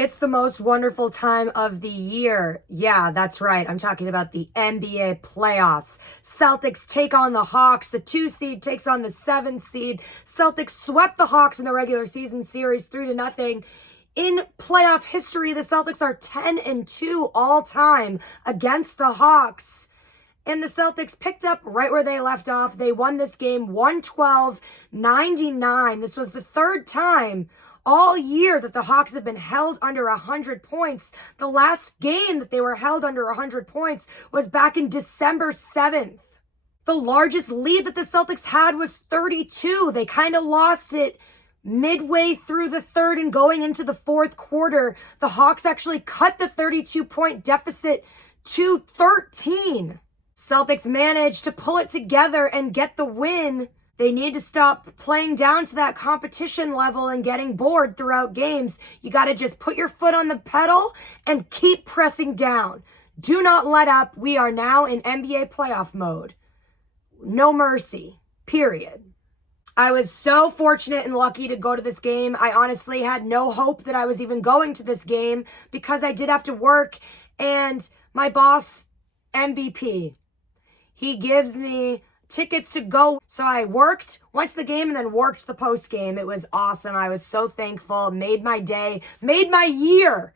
It's the most wonderful time of the year. Yeah, that's right. I'm talking about the NBA playoffs. Celtics take on the Hawks. The 2 seed takes on the 7 seed. Celtics swept the Hawks in the regular season series 3-0. In playoff history, the Celtics are 10-2 all time against the Hawks. And the Celtics picked up right where they left off. They won this game 112-99. This was the third time all year that the Hawks have been held under 100 points. The last game that they were held under 100 points was back in December 7th. The largest lead that the Celtics had was 32. They kind of lost it midway through the third and going into the fourth quarter. The Hawks actually cut the 32-point deficit to 13. Celtics managed to pull it together and get the win. They need to stop playing down to that competition level and getting bored throughout games. You got to just put your foot on the pedal and keep pressing down. Do not let up. We are now in NBA playoff mode. No mercy, period. I was so fortunate and lucky to go to this game. I honestly had no hope that I was even going to this game because I did have to work, and my boss, MVP, he gives me tickets to go. So I went to the game and then worked the post game. It was awesome. I was so thankful. Made my day, made my year.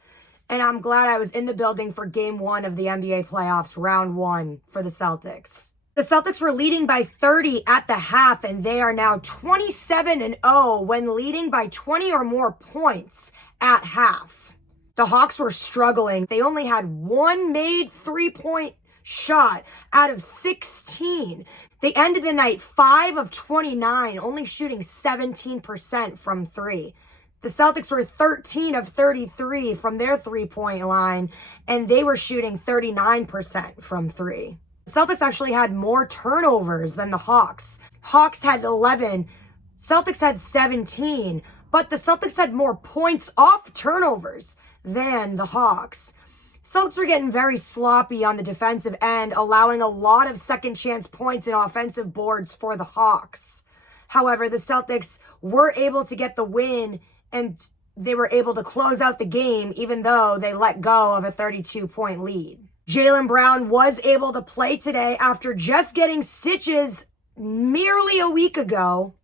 And I'm glad I was in the building for game 1 of the NBA playoffs, round 1 for the Celtics. The Celtics were leading by 30 at the half, and they are now 27-0 when leading by 20 or more points at half. The Hawks were struggling. They only had one made 3-point shot out of 16. They ended the night 5 of 29, only shooting 17% from 3. The Celtics were 13 of 33 from their 3-point line, and they were shooting 39% from 3. The Celtics actually had more turnovers than the Hawks. Hawks had 11, Celtics had 17, but the Celtics had more points off turnovers than the Hawks. Celtics are getting very sloppy on the defensive end, allowing a lot of second chance points and offensive boards for the Hawks. However, the Celtics were able to get the win, and they were able to close out the game even though they let go of a 32-point lead. Jaylen Brown was able to play today after just getting stitches merely a week ago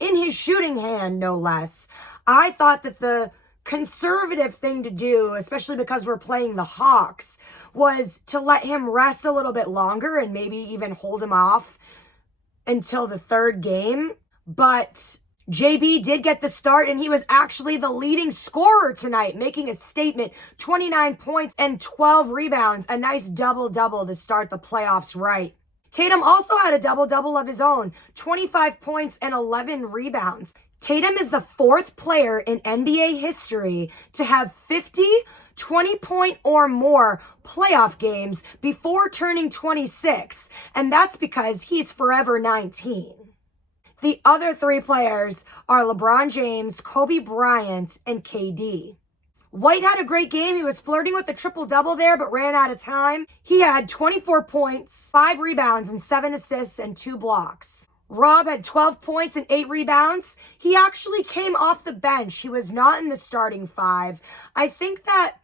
in his shooting hand, no less. I thought that the conservative thing to do, especially because we're playing the Hawks, was to let him rest a little bit longer and maybe even hold him off until the third game. But JB did get the start, and he was actually the leading scorer tonight, making a statement. 29 points and 12 rebounds. A nice double-double to start the playoffs right. Tatum also had a double-double of his own. 25 points and 11 rebounds. Tatum is the 4th player in NBA history to have 50 20-point or more playoff games before turning 26, and that's because he's forever 19. The other 3 players are LeBron James, Kobe Bryant, and KD. White had a great game. He was flirting with the triple-double there, but ran out of time. He had 24 points, 5 rebounds, and 7 assists and 2 blocks. Rob had 12 points and 8 rebounds. He actually came off the bench. He was not in the starting 5. I think that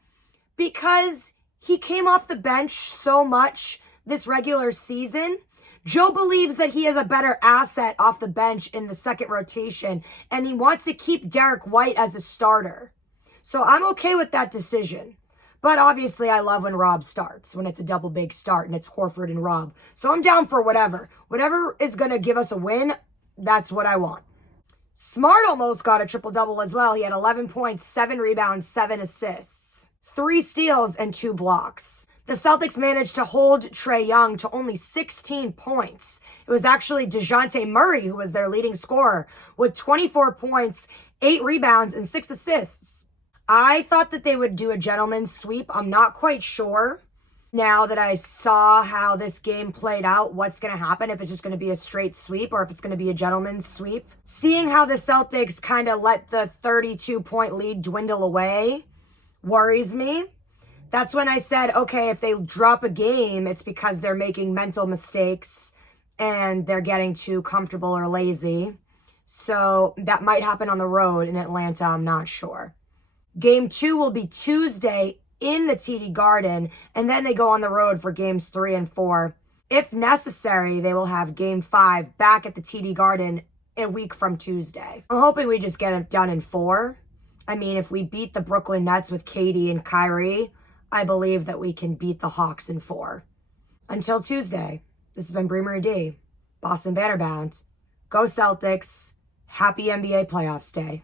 because he came off the bench so much this regular season, Joe believes that he is a better asset off the bench in the second rotation, and he wants to keep Derek White as a starter. So I'm okay with that decision. But obviously, I love when Rob starts, when it's a double big start and it's Horford and Rob. So I'm down for whatever. Whatever is going to give us a win, that's what I want. Smart almost got a triple-double as well. He had 11 points, 7 rebounds, 7 assists, 3 steals, and 2 blocks. The Celtics managed to hold Trae Young to only 16 points. It was actually DeJounte Murray who was their leading scorer with 24 points, 8 rebounds, and 6 assists. I thought that they would do a gentleman's sweep. I'm not quite sure now that I saw how this game played out, what's going to happen, if it's just going to be a straight sweep or if it's going to be a gentleman's sweep. Seeing how the Celtics kind of let the 32-point lead dwindle away worries me. That's when I said, okay, if they drop a game, it's because they're making mental mistakes and they're getting too comfortable or lazy. So that might happen on the road in Atlanta. I'm not sure. Game 2 will be Tuesday in the TD Garden, and then they go on the road for games 3 and 4. If necessary, they will have game 5 back at the TD Garden a week from Tuesday. I'm hoping we just get it done in 4. I mean, if we beat the Brooklyn Nets with KD and Kyrie, I believe that we can beat the Hawks in 4. Until Tuesday, this has been Bremer D, Boston Bannerbound. Go Celtics. Happy NBA playoffs day.